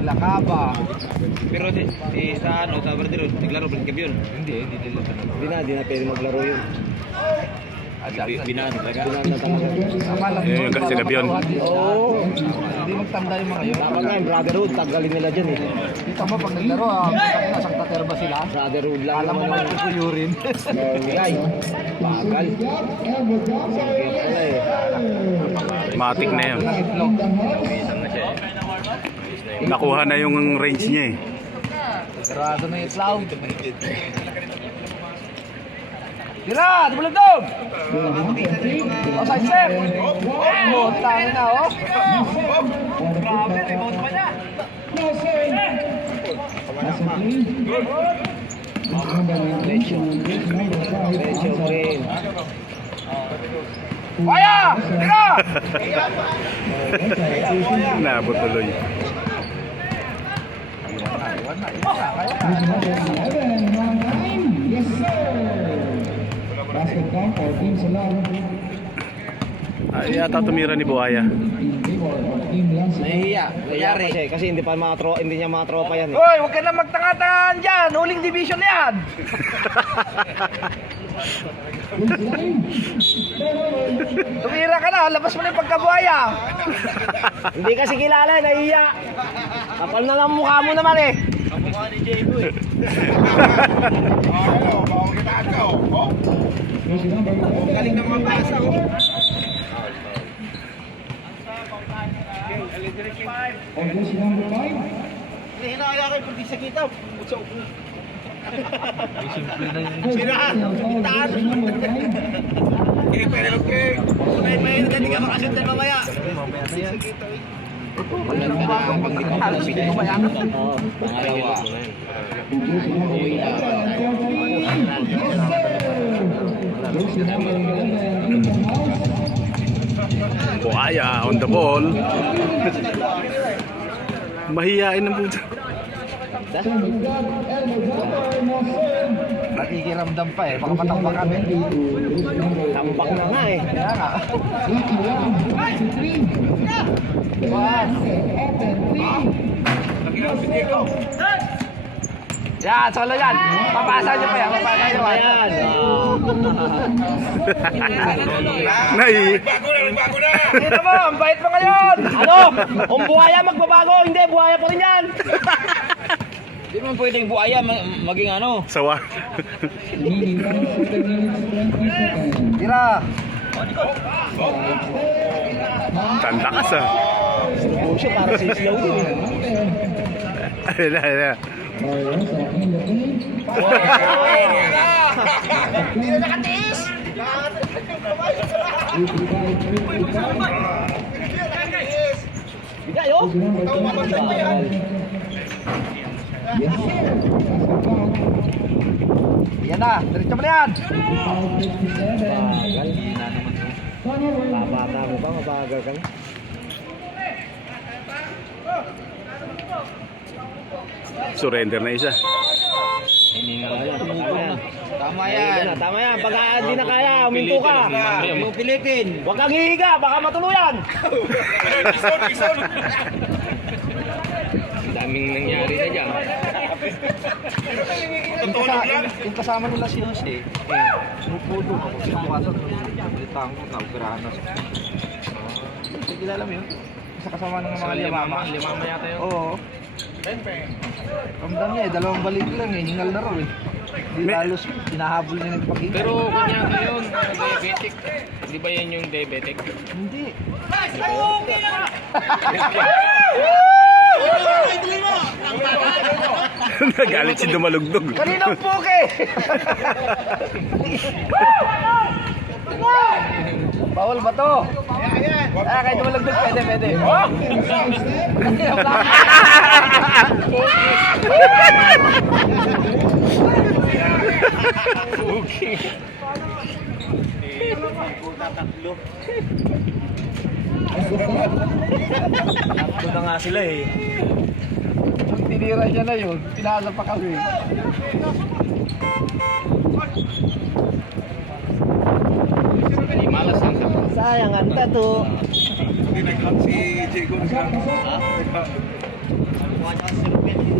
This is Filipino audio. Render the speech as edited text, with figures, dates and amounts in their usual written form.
Ilacaba. Pero sa ano, sa Bardero, naglaro ba ka yun? Hindi nila. Di na pwede maglaro yun. Binaan talaga. Sama lang Yung kasi sila Bion. Oo. Hindi magtanda yung mga yun. Dapat nga yung brotherhood, tanggalin nila dyan eh. Kita mo pag naglaro, nasang katerba sila. Brotherhood lang Alam mo naman. man kuyurin. Bigay. Bagal. Wala eh. Matik na yun. Isang na siya eh. Nakuha na yung range niya eh. Sarado na yung cloud. Tira! Dumulagdog! O, side step! Oh, tangin na, oh! Grabe, may bawang pa niya! Medyo green. Kaya! Tira! Nabot tuloy. Ay, yata tumira ni Buhaya. Nahihiya. Nahihiya kasi hindi niya mga tropa yan eh. Hoy, huwag ka na magtanga-tangaan dyan! Huling division yan! Tumira ka na, labas mo na yung pagkabuhaya! Hindi kasi kilala, nahihiya. Kapal na lang mukha mo naman eh. Ang mukha ni Diego eh. Galing na mga pasa, oh! Hinahaya kayo pag di sa kita. Simple na yun. Sira! Itaan! Okay, pero okay. Unay pa yun, hindi ka makasundan mamaya. Mamaya na yan. Anong bagong pagkakalas ko ba yan? Oo, Pangalawa. Buhaya on the ball. Mahihain ng puto. Nakikiramdam pa eh, baka matambak kami. tambak na nga eh. Kaya nga. Yan, solo yan. Papasa nyo pa yan, papasa nyo pa yan. Ayan. Nay. Sino mo, ang bait mo ngayon. Ano? Kung buhaya magbabago, hindi, buhaya pa rin yan. Di mo pwedeng buhaya maging ano. Sawa. Tira. Tanda ka sa. Puso para sa slow din eh. Ayun. Hindi na nakatiis. Bigay oh. Yan na, diretso mo na yan. Bagal. Babata mo ba? Mabagal ka na? Surrender na isa. Tama Ayan. yan. Tama yan. Pag hindi na kaya, uminto ka. Yung pilitin. Huwag kang hihiga, baka matuluyan. Daming nangyari na dyan. Yung kasama nila si Jose, sumupudo ako. Sumukasan, balitaan ko, naupirahan na. Kilala mo yun? Isa kasama ng mga limama. Limama yata yun. Oo. Ramdam niya eh, dalawang balik lang eh, hingal na raw eh. Di halos, hinahabol niya ng pakita. Pero kanya ngayon, diabetic. Di ba yan yung diabetic? Hindi. Nagalit si Dumalugdog. Kaninang puke! Bawal ba to? Ah, kahit malagdag, pwede. Oh! Tatlo na nga sila eh. Pag tinira niya na yun, tinala pa kami. Malas lang sa Sayang ang tato. Si Jacob.